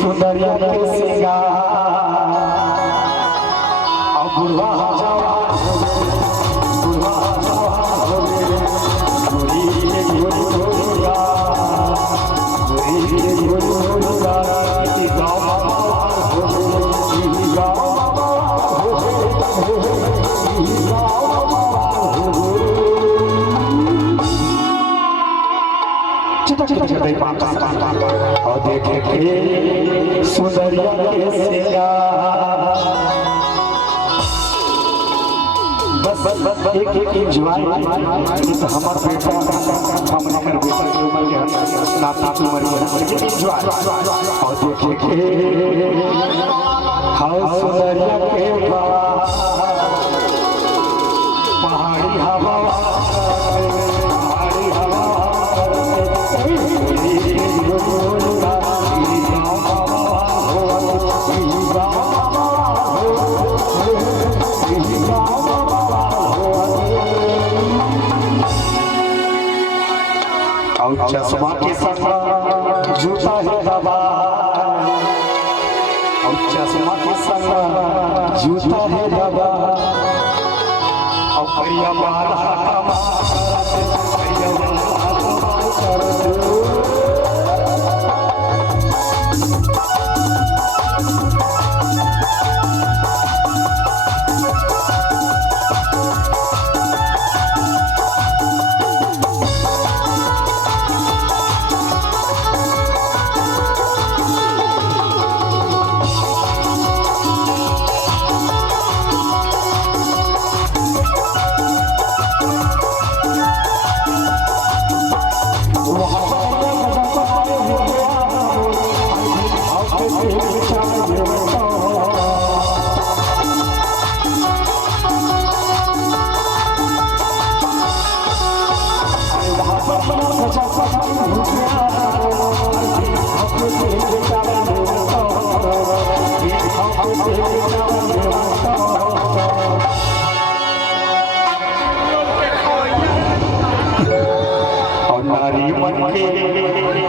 सुंदरिया के सिंगार बुढ़वा जवान बुढ़वा जवान हो गए गोरी के गोरा गोरी के गोरा की गाँव हो गए गाँव हो और देखे के सुंदरिया के सिंगार बस बस बस एक एक एंजॉय तो हमार बेटा हमने कर बेटा की उम्र के नाती की उम्र है लेकिन एंजॉय और देखे के हाउ सुंदरिया के पहाड़ी हवा चश्मा के संग जूता है दबा और चश्मा के संग जूता है दबा और करिया मार और नारी मन के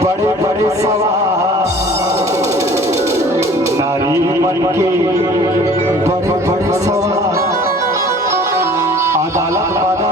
बड़े बड़े सवाल नारी मन के बड़े बड़े सवाल अदालत